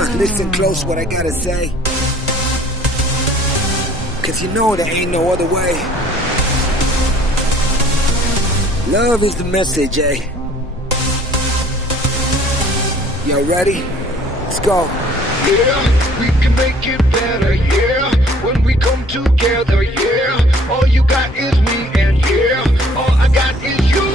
Listen close what I gotta say, 'cause you know there ain't no other way. Love is the message, eh? Y'all ready? Let's go. Yeah, we can make it better, yeah. When we come together, yeah. All you got is me, and yeah, all I got is you.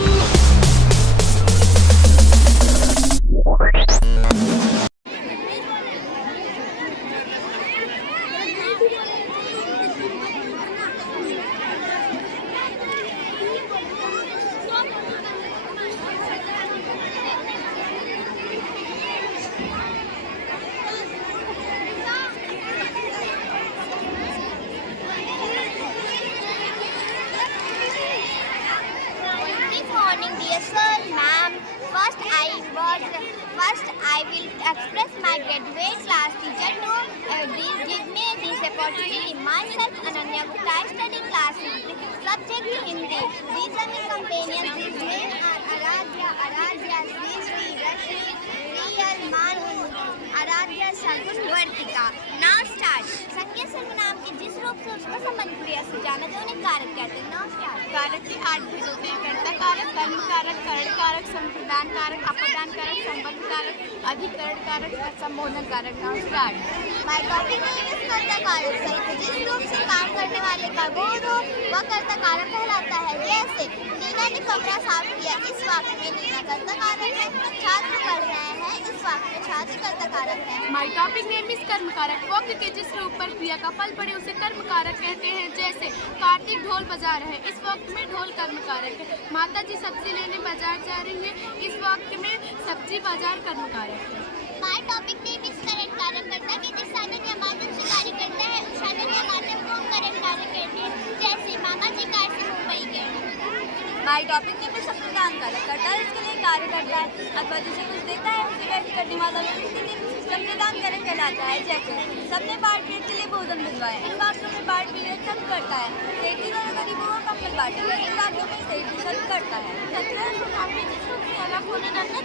Dear sir, ma'am, first I will express my graduate class teacher to give me this opportunity. Myself, Ananya Gupta, I study class subject Hindi. These are my companions. These men are Aradhya, Sri, Rashmi, Riyal, Manu, Aradhya, Shagun, Vartika. Now start. संज्ञा सर्वनाम के जिस रूप से उसका संबंध क्रिया से जाना जाए उन्हें कारक कहते हैं। Now start. कारक के 8 भेद होते हैं: कर्ता कारक, कर्म कारक, करण कारक, संप्रदान कारक, अपदान कारक, संबंध कारक, अधिकरण कारक, संबोधन कारक। Now start. My topic is कर्ता कारक। जिस रूप से काम करने वाले का बोध हो वह कर्ता कारक कहलाता है। जैसे नीना ने कमरा साफ किया, इस वाक्य में नीना कर्ता कारक है। छात्र पढ़ रहे हैं, इस वाक्य में छात्र कर्ता कारक है। माय टॉपिक नेम इज कर्म कारक। वाक्य के जिस रूप पर क्रिया का फल पड़े उसे कर्म कारक कहते हैं। जैसे कार्तिक ढोल बजा रहे हैं, इस वक्त में ढोल कर्म कारक है। माता जी सब्जी लेने बाजार जा रही है, इस वक्त में सब्जी बाजार कर्म कारक है। माय टॉपिक नेम इज करण कारक। कर्ता के जिस साधन या माध्यम से कार्य करता है उस साधन या माध्यम को करण कारक कहते हैं। जैसे मामा जी कार से मुंबई गए। माय टॉपिक नेम इज संप्रदान कारक। कर्ता इसके लिए कार्य करता है अथवा जिसे कुछ देता है उसे व्यक्त करने वाला व्यक्ति संप्रदान कारक कहलाता है। जैसे सबने बाढ़ पीड़ित के लिए भोजन भिजवाया, इन वाक्यों में बाढ़ पीड़ित सब करता है। सेठी और गरीबों को कंबल बांटेगा, इन वाक्यों में सेठी सब करता है। अलग होने लगने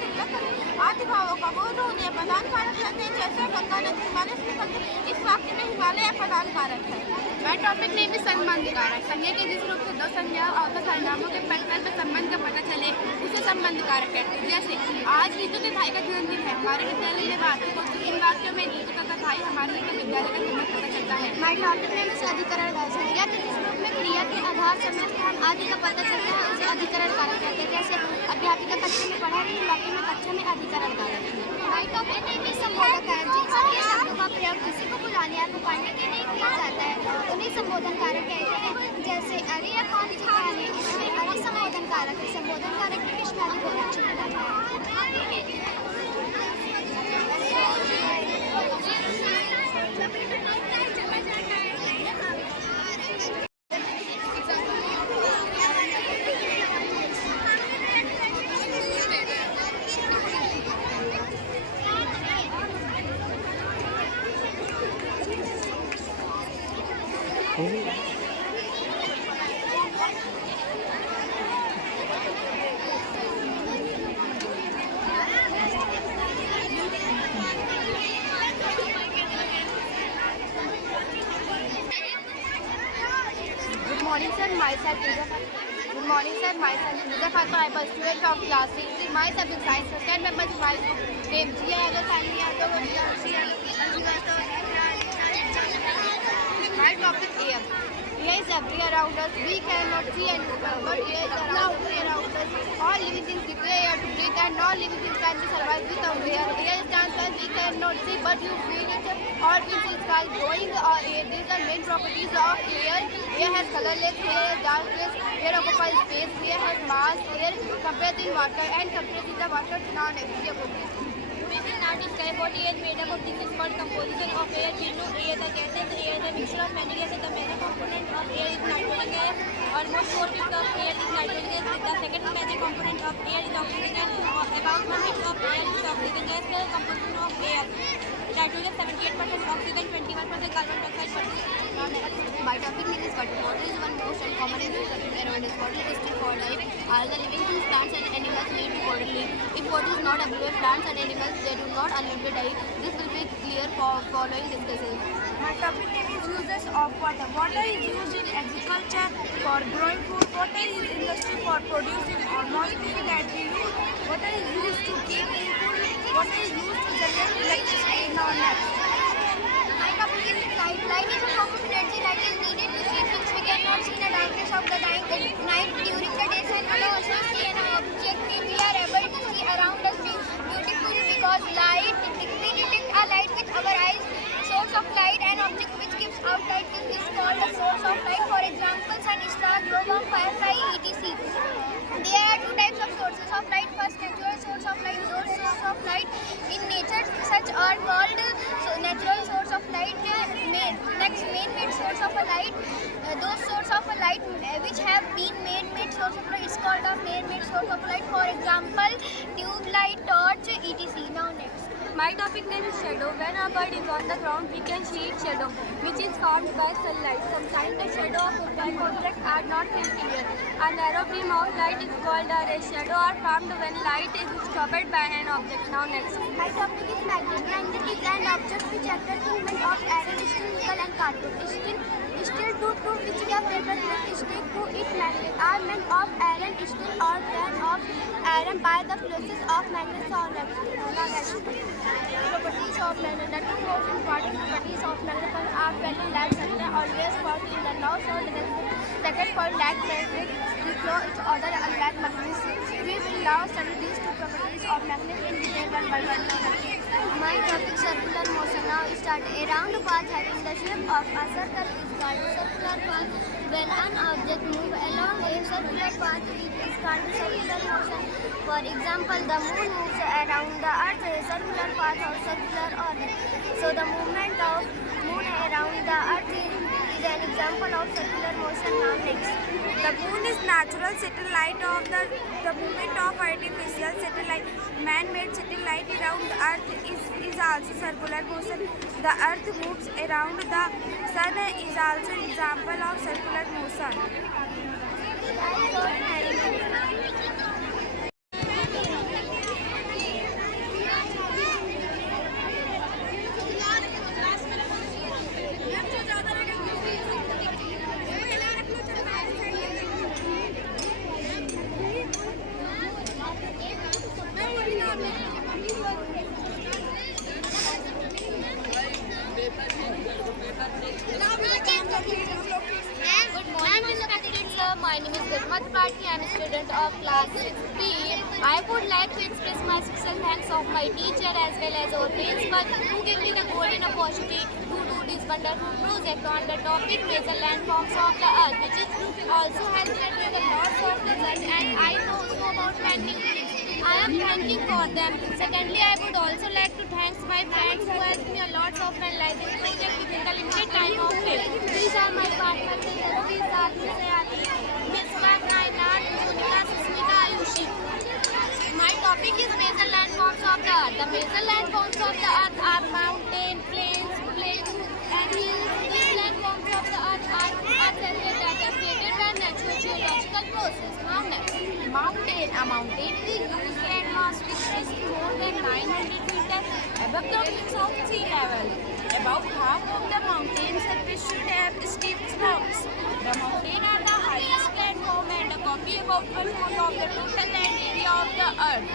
आदि भावों का बोध होने प्रधान कारक रहते हैं। जैसे गंगा नदी हिमालय से निकलती, इस वाक्य में हिमालय प्रधान कारक है। माय टॉपिक नेम इज संबंध कारक। संज्ञा के जिस रूप से दो संज्ञा और दो सर्वनामों के परस्पर में संबंध का पता चले उसे संबंध कारक कहते हैं। जैसे आज नीतू के भाई का जन्मदिन है, हमारे विद्यालय में वार्षिक होती। इन वाक्यों में नीतू का भाई हमारे विद्यालय का संबंध पता चलता है। माय टॉपिक नेम इज अधिकरण कारक। संज्ञा के जिस रूप में क्रिया के आधार समय आदि का पता चलता है उसे अधिकरण कारक कहते हैं। जैसे अध्यापिका कक्षा में पढ़ा रही है, वाक्य में कक्षा में अधिकरण कारक है। माय टॉपिक नेम इज संबोधन कारक। जिन सभी शब्दों का प्रयोग किसी को बुलाने या पुकारने के लिए किया जाता है उन्हें संबोधन कारक कहते हैं। जैसे अरे या कौन सी कहानी है, इसमें अरे संबोधन कारक है। संबोधन कारक की विशेषता बहुत अच्छी है। Good morning sir, myself Muzafar. I am a student of class 6. My subject science. 10 members my name Jia Yadav, Sani Yadav, My topic AM. Air is everywhere around us. We cannot see and but air is around us. All living things require air to breathe and no living things can be survived without air. Air stands as we cannot see but you feel it. All things is called growing air. These are main properties of air. Air has colorless, air has darkness, air occupies space, air has mass, air compressed in water and compressed in the water non-existent. We will now describe what air is made up of. This is called composition of air. We know air the gases. Air is a mixture of many gases. The major component of air is nitrogen gas. Almost 4/5 of air is nitrogen gas. The second major component of air is oxygen gas. About 1/5 of air is oxygen gas. The composition of air: nitrogen 78%, oxygen 21%, carbon dioxide 40%. My topic name is water. Water is one most uncommon and known as water is for life. All the living things, plants and animals need water live. If water is not available, plants and animals they do not unlimited die. This will be clear for following discussion. My topic name is uses of water. Water is used in agriculture for growing food. Water is industry for producing almost anything that we use. Water is used to keep in cool. Water is used to generate electricity in our lives. My topic is light. Light is a form of energy that is needed to see things we cannot see in the darkness of the night. During the day, sun allows us to see an object we are able to see around us beautifully because light, we detect a light with our eyes. Source of light, an object which gives out light is called a source of light. For example, sun, star, globe of firefly, etc. There are two types of sources of light. First, natural source of light. Those source of light in nature such are called natural source of light. Next, man-made source of a light. Those source of a light which have been man-made source of light is called a man-made source of light. For example, tube light, torch, etc. Now next. My topic name is shadow. When a bird is on the ground, we can see its shadow, which is formed by sunlight. Sometimes the shadow of a black object are not seen clear. A narrow beam of light is called a ray. Shadow are formed when light is stopped by an object. Now next. My topic is magnet. Magnet is an object which attracts movement of iron, steel, nickel and carbon. Steel to which the paper plate stick to its magnet are made of iron, steel or can of iron by the process of magnetization. Properties of magnet. The two most important properties of magnet are present like sunlight always fall in the north or the second point like magnet we flow each other unlike magnets. We will now study these two properties of magnet in detail one by one. My topic circular motion. Now start. A round path having the shape of a circle is called a circular path. When an object moves along a circular path, it is called circular motion. For example, the moon moves around the earth a circular path or circular orbit. So the movement of moon around the earth is an example of circular motion. Now next. The moon is natural satellite of the movement of artificial satellite. Man-made satellite around the earth is also circular motion. The earth moves around the sun is also example of circular motion. Good morning, respected sir. My name is Garima Tripathi. I am a student of class 6B. I would like to express my special thanks of my teacher as well as our principal who gave me the golden opportunity to do this wonderful project on the topic major landforms of the earth, which is also helped me with a lot of research and I know so about many things. I am thanking for them. Secondly, I would also like to thank my friends who helped me a lot of finalizing project within the limited time of it. These are my partners, Miss Kainat, Monica, Susmita, Ayushi. My topic is major landforms of the earth. The major landforms of the earth are mountain, plains, and hills. These landforms of the earth are associated that are created by natural geological process. Now next. Mountain. A mountain is a huge landmass which is more than 900 meters above the wings of sea level. About half of the mountain surface should have steep slopes. The mountain are the highest landform and occupy about 1/4 of the total land area of the earth.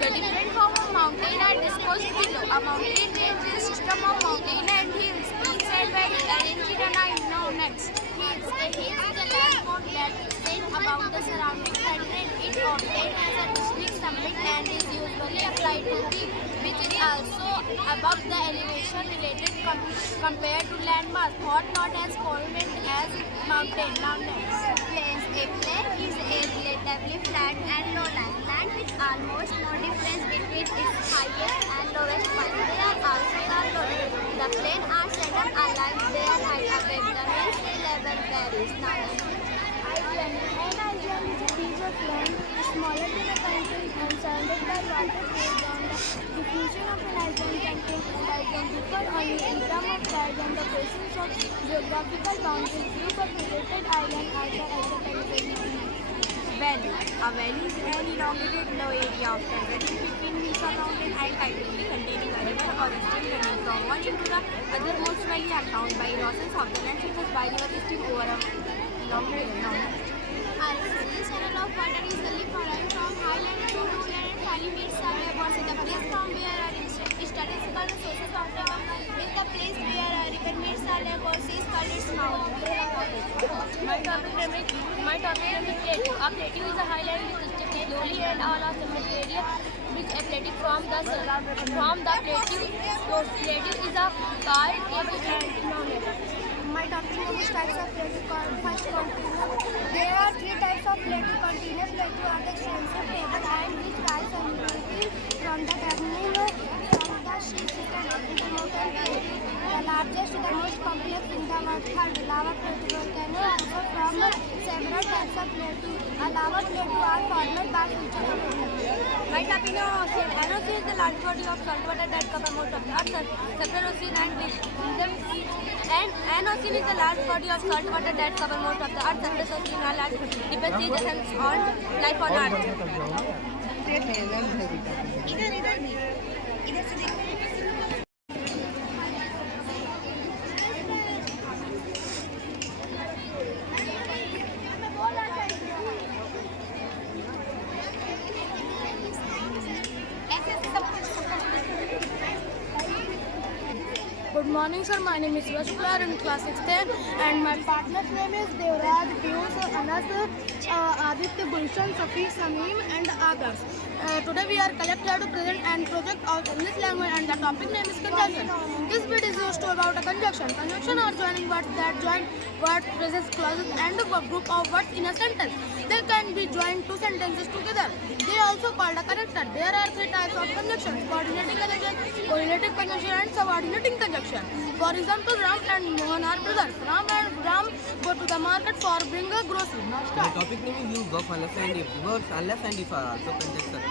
The different forms of mountain are discussed below. A mountain range is a system of mountain and hills, peaks and valleys arranged in a line. Now next. Hills. A hill is a landform that is set about the surrounding country. It obtained as a distinct summit and is usually applied to peak, which is also above the elevation related compared to landmass, thought not as prominent as mountain. Now next. Plains. A plain is a relatively flat and lowland land with almost no difference between its highest and lowest point. They are also called lowland. The plains are set up along their height above the mean sea level varies. Now next. Island. An island is a piece of land smaller than a country and surrounded by water based on the definition of an island contains an island differ only in terms of size and the presence of geographical boundaries. Group of related islands are the archipelago. Valley. A valley is an elongated low area of desert between Mesa Mountain and Titanic containing a river or a stream running from one end to the othermost valley are found by erosions of the land surface by river stream over a long period. This channel of water is the lip from highland to lowland and finally meets the neighbors in the place from where statistical sources of the in the place where a river meets the lake or sea is called its mouth. My topic name is plateau. A plateau is a highland which is slowly and all of the area which a plateau from the plateau. Plateau is a called table and mountain. My topic name is types of plateau. First continent. There are three types of plateau. Continuous plateau are the extensive table and which rise immediately from the beginning from the sea seated in the mountain plateau. The largest, the most complex in the world called lava plateau volcano. Also from several types of plateau. A lava plateau are formed by future volcanoes. My topic name is ocean. An ocean is the large body of saltwater that cover most of the earth. Several ocean and an ocean is a large body of salt water that cover most of the earth. Surface ocean are large deposits on life on earth. Good morning, sir. My name is Rashukla in class 6th and my partner's name is Devraj, Piyush, Anas, Aditya, Gulshan, Safi, Sameem and others. Today we are collected to present and project of English language and the topic name is conjunction. This bit is used to about a conjunction. Conjunction are joining words that join words, phrases, clauses and a group of words in a sentence. They can be joined two sentences together. They are also called a connector. There are three types of conjunctions: coordinating conjunction, correlative conjunction and subordinating conjunction. For example, Ram and Mohan are brothers. Ram go to the market for bring a grocery. Now The start. topic name is use of unless and if. Words unless and if are also conjunction.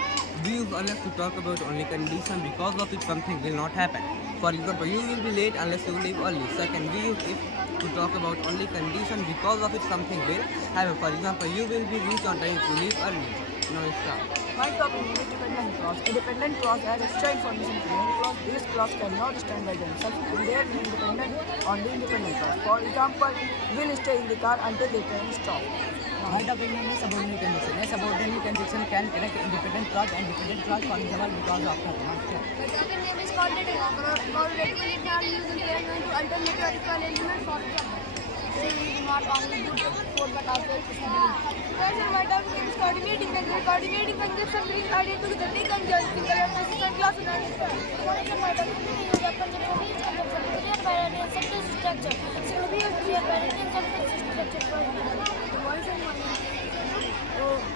We use unless to talk about only condition because of it something will not happen. For example, you will be late unless you leave early. Second, we use if to talk about only condition because of it something will happen. For example, you will be reached on time if you leave early. Now start. My topic is dependent clause. A dependent clause has extra information to any clause. These clauses cannot stand by themselves and they are independent on the independent clause. For example, will stay in the car until the train stops. My topic name is subordinate conjunction. A subordinate conjunction can connect independent clause and dependent clause, for example, because of the My topic name is correlative. Correlative is not used in element to alternate or equal element for example. They is not only good for but also accessible. My topic name is coordinating conjunction. Coordinating conjunction brings idea together. They can just single and persistent clauses and my topic name is the conjunction is conjunction clear by a sentence structure. So we have clear by a sentence structure.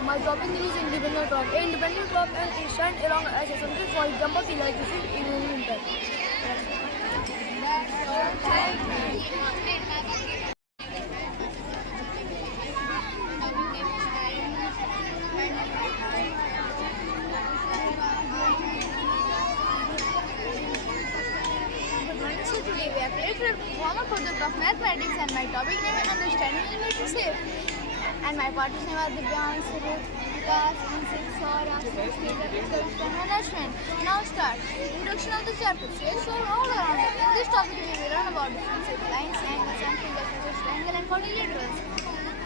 My topic name is independent clause. A independent clause and it stand along as a something. For example, electricity in winter. So today we have created a formal project of mathematics and my topic name is understanding relationship. And my partners name are Divyan, Surut, Vikas, Ansik, Saura, and management. Now start. Introduction of the chapter. So all around it. In this topic we will learn about different lines, angles, and figures, angle and quadrilaterals.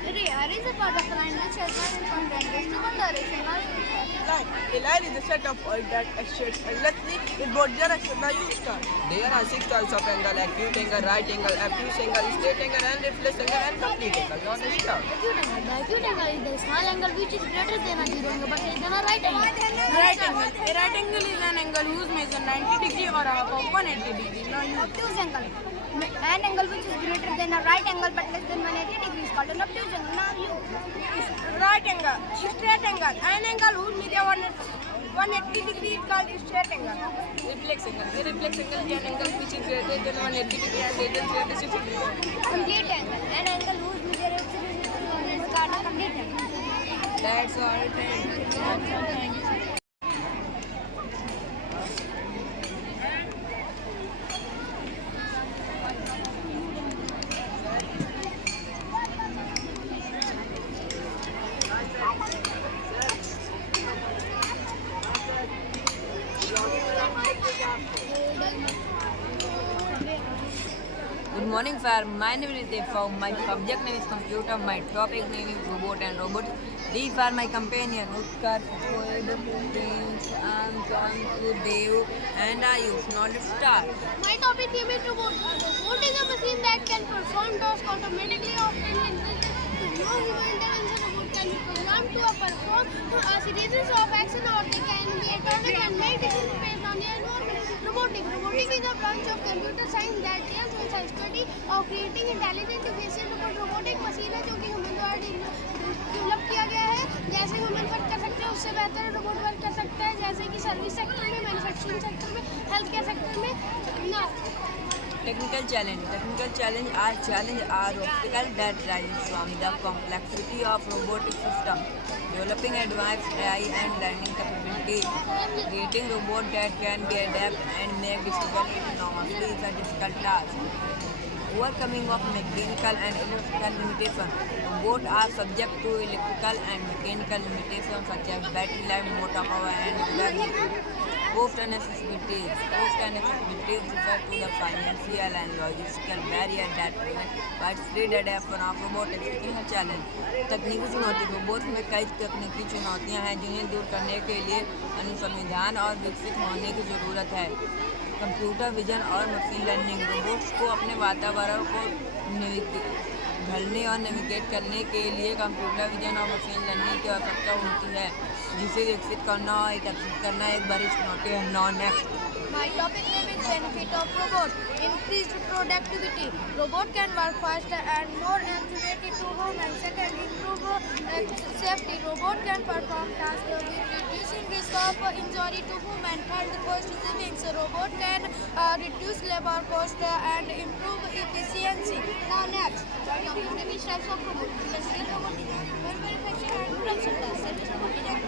Area is a part of the line which has one point and goes to one direction. Line. A line is a set of points that exchange endlessly in both directions. Now you start. There are 6 types of angle: acute angle, right angle, obtuse angle, straight angle, and reflex angle, and complete angle. Now let's start. Acute angle. The acute angle is the small angle which is greater than a 0 angle but less than a right angle. Right angle. A right angle is an angle whose measure 90 degree or half of 180 degree. Now you Obtuse angle. An angle which is greater than a right angle but less than 180 degrees called an obtuse angle. Now you. right angle. Straight angle. An angle whose measure 180 degree is called straight angle. Reflex angle. A reflex angle is an angle which is greater than 180 degree and greater than 360 degree. Complete angle. An angle whose measure is called a complete angle. That's all. Thank you. Hello sir, my name is Defa. My subject name is computer. My topic name is robot and robots. These are my companions Utkar, Koed, Prince, Anjan, Dev, and Ayush. Now let's start. My topic name is robot. A robot is a machine that can perform tasks automatically often intelligent. No human intervention robot can be programmed to perform a series of actions or they can be autonomous and make decisions based on their environment. Robotics is a branch of computer science that deals with the study of creating intelligent efficient robotic machine है जो कि human द्वारा develop किया गया है. जैसे human work कर सकते हैं उससे बेहतर रोबोट वर्क कर सकता है, जैसे कि सर्विस सेक्टर में, मैन्युफैक्चरिंग सेक्टर में, हेल्थ केयर सेक्टर में. Technical challenge are obstacles that arise from the complexity of robotic system. Developing advanced AI and learning capabilities. Creating robots that can be adapt and make decisions autonomously is a difficult task. Overcoming of mechanical and electrical limitations. Robots are subject to electrical and mechanical limitations such as battery life, motor power, and durability. Cost and accessibility refer to the financial and logistical barriers that prevent widespread adoption of robotics. Technical challenge. तकनीकी चुनौती. Robots में कई तकनीकी चुनौतियां हैं जिन्हें दूर करने के लिए अनुसंधान और विकसित होने की ज़रूरत है. कंप्यूटर विजन और मशीन लर्निंग. रोबोट्स को अपने वातावरण को ढलने और नेविगेट करने के लिए कंप्यूटर विजन और मशीन लर्निंग की आवश्यकता होती है, जिसे विकसित करना और एकत्रित करना एक बड़ी चुनौती है. Next. My topic name is benefit of robot. Increased productivity. Robot can work faster and more accurately to home and second improve safety. Robot can perform tasks with reducing risk of injury to home and third cost savings. Robot can reduce labor cost and improve efficiency. Now next. My topic name is types of robot. Industrial robot design. Manufacturing and production tasks. Service robot design.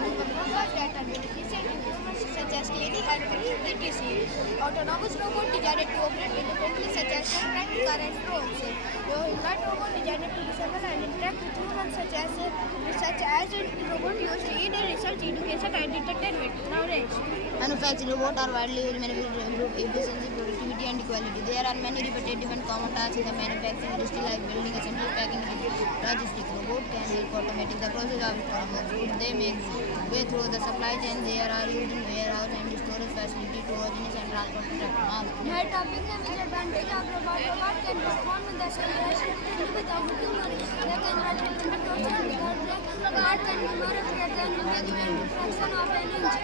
Robots that are efficient improvements such as cleaning and etc. Autonomous robot designed to operate independently such as self-driving car and drones. Humanoid robot designed to disable and interact with humans such as robot used in research, education and entertainment. Now next. Manufacturing robots are widely used to improve efficiency, productivity and quality. There are many repetitive and common tasks in the manufacturing industry like building, assembly, packing, logistics. Robot can help automating the process of goods. They make way through the supply chain. They are used in warehouse and storage facility to originate and transport to truck. My topic is advantage of robot. Robot can perform the same without human. They can work in the process without break. Robot can be more accurate than human in fraction of an inch.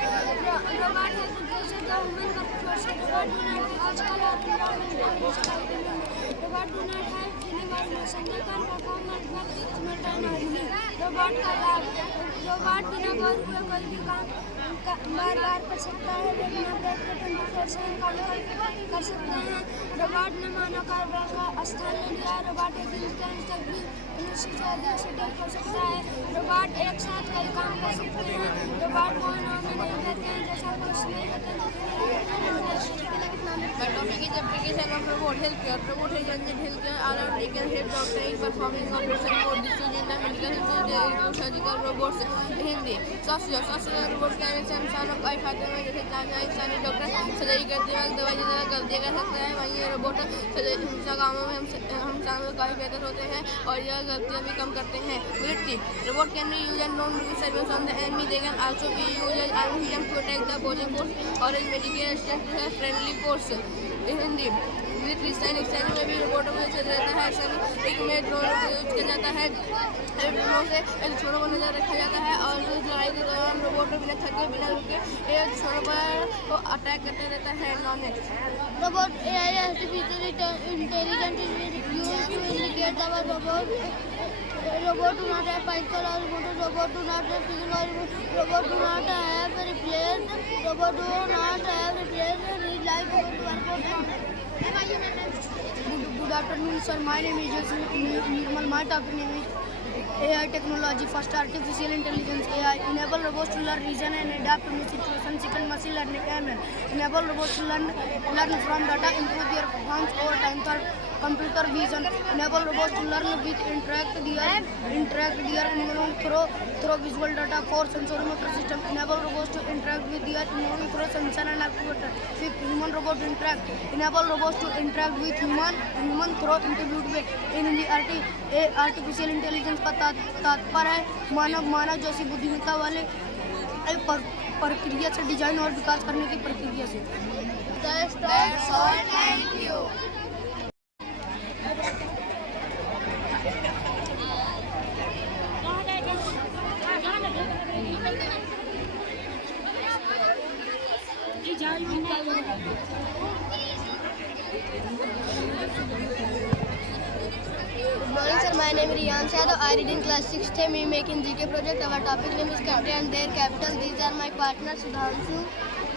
Robot has replaced the human workforce. Robot do not have physical or environmental risk like human. Robot do not have feeling or motion. They can perform multiple simultaneously. Robot का लाभ. Robot बिना बहुत हुए कोई भी काम बार कर सकता है. बिना ब्रेक के 24/7 काम कर सकते हैं. रोबोट ने मानव कार्य का स्थान ले लिया. रोबोट एक इंस्टेंट तक भी मनुष्य से अधिक से डर कर सकता है. रोबोट एक साथ कई काम कर सकते हैं. रोबोट कोई नाम में नहीं रहते हैं जैसा कुछ नहीं होता. My topic is application of robot healthcare. Robot is used in healthcare. All they can help doctor in performing operation for disease in the medical field. Surgical robots. Hindi. Software robot के आने से इंसानों को फायदे में जैसे चाहे इंसानी डॉक्टर सर्जरी करते वक्त दवाई देना गलती कर सकता है, वहीं ये रोबोट हिंसा कामों में हम इंसानों को काफ़ी बेहतर होते हैं और यह गलतियाँ भी कम करते हैं. Military. Robot can be use and non service on the enemy. They can also be use as army to protect the body force और as medical assistant to friendly force. Hindi. Military सैनिक में भी रोबोटों को यूज रहता है. सैनिक में drone का यूज किया जाता है. ड्रोनों से छोरों को नजर रखा जाता है और लड़ाई के दौरान रोबोट बिना थके बिना रुके एक छोरों पर को अटैक करते रहता है. Next. Robot AI artificial intelligence is used to indicate our robot. Robot do not have bicycle or motor. Robot do not have physical or robot do not have replaced. Robot do not have replaced his life workout. Good afternoon, sir. My name is Nirmal. My topic name is AI technology. First, artificial intelligence. AI enable robots to learn, reason and adapt to new situations. Second, machine learning. ML enable robots to learn from data, improve their performance over time. Third, computer vision, enable robots to learn with interact their environment through visual data. 4. Sensorimotor system, enable robots to interact with their environment through sensor and actuator. 5. Human robot interact, enable robots to interact with human through intuitive way. In the artificial intelligence का तात्पर्य है मानव जैसी बुद्धिमत्ता वाले प्रक्रिया से design और विकास करने की प्रक्रिया से। That's all. Thank you. Good morning, sir. My name is Riyan Sadhu. I read in class 6th. We making GK project. Our topic name is country and their capital. These are my partners Sudhanshu,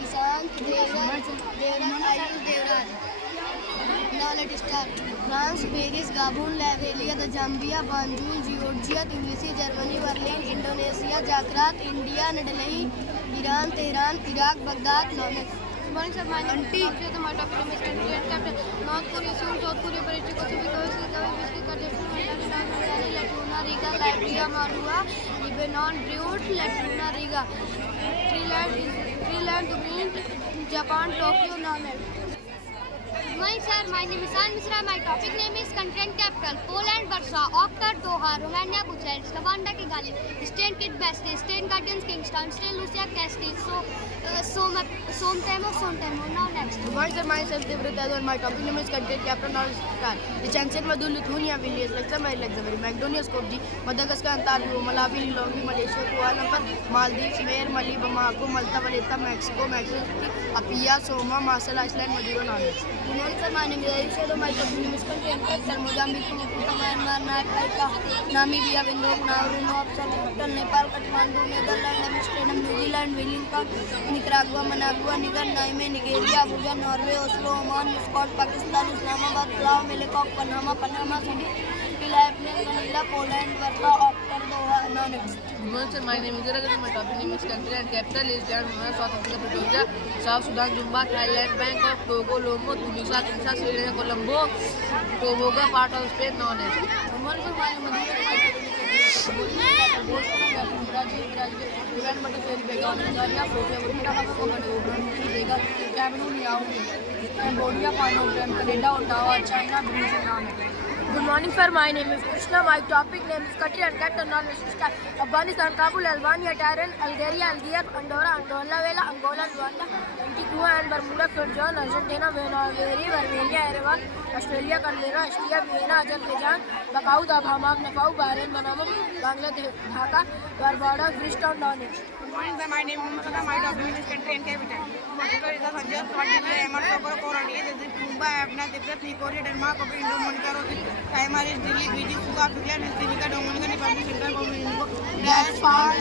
Isant, Devran, Ayush, Devran. Now let's start. France, Paris, Gabon, Liberia, the Zambia, Banjul, Georgia, Tunisia, Germany, Berlin, Indonesia, Jakarta, India, Delhi, Iran, Tehran, Iraq, Baghdad, Knowledge. Good morning, sir. My name is Akshay. My topic name is country and capital. North Korea, Seoul, South Korea, Paris, Latuna, Riga, Liberia, Moldova, Lebanon, Beirut, Latuna, Riga, Thailand, Dublin, Japan, Tokyo, Knowledge. Good morning, sir. My name is San Misra. My topic name is country and capital. Poland, Warsaw, Oktar, Doha, Romania, Bucharest, Rwanda, Kigali, Eastern Kitbast, Eastern Guardians, Kingston, Eastern Lucia, Castile, Somtemo. Now next. Good morning, sir. My name is Devrat. My topic name is country and capital. Now start. Liechtenstein, Vaduz, Lithuania, Vilnius, Luxembourg, Macedonia, Skopje, Madagascar, Ontario, Malawi, Lilongwe, Malaysia, Kuala Lumpur, Maldives, Mare, Mali, Bamako, Malta, Valletta, Mexico, Apia, Soma, Marshall Islands, Madeira, Knowledge. Good morning, sir. My name is Aisha. My topic name is country and capital. Mozambique, Maputo, Myanmar, Namibia, Windhoek, Nauru, North Somalia, Nepal, Kathmandu, Netherlands, Amsterdam, New Zealand, Wellington, Nicaragua, Managua, Niger, Niamey, Nigeria, Abuja, Norway, Oslo, Oman, Muscat, Pakistan, Islamabad, Palau, Melkok, Panama City, Philippines, Manila, Poland, Warsaw, Oktar, Doha, Knowledge. Good morning, sir. My name is Iraga. My topic name is country and capital is Ghana, South Africa, Pretoria, South Sudan, Zumba, Thailand, Bangkok, Togo, Lomo, Tunisia, Kinshasa, Sri Lanka, Colombo, Tobago, part of Spain, Knowledge. Good morning, sir. My name is Brazil, Cameroon, Cambodia, Canada, Ottawa, China, Greece, and America. Good morning, sir. My name is Krishna. My topic name is country and capital. Afghanistan, Kabul, Albania, Tehran, Algeria, Algiers, Andorra, Venezuela, Angola, Luanda, Antigua and Bermuda, St. John, Argentina, Armenia, Yerevan, Australia, Canberra, Austria, Vienna, Azerbaijan, Macau, Bahamas, Nepal, Bahrain, Manama, Bangladesh, Dhaka, Barbados, Bridgetown, Knowledge. Good morning, sir. My name is Mumtaz. My topic name is country and capital. Moscow is the Sanjay, Scotland, Emerald, Corondia, Mumbai, Abna, Tibet, Nicoria, Denmark, Indonesia, Timor is Delhi, Fiji, Suga, Finland, Seneca, Dominican Republic, Central Community. That's all.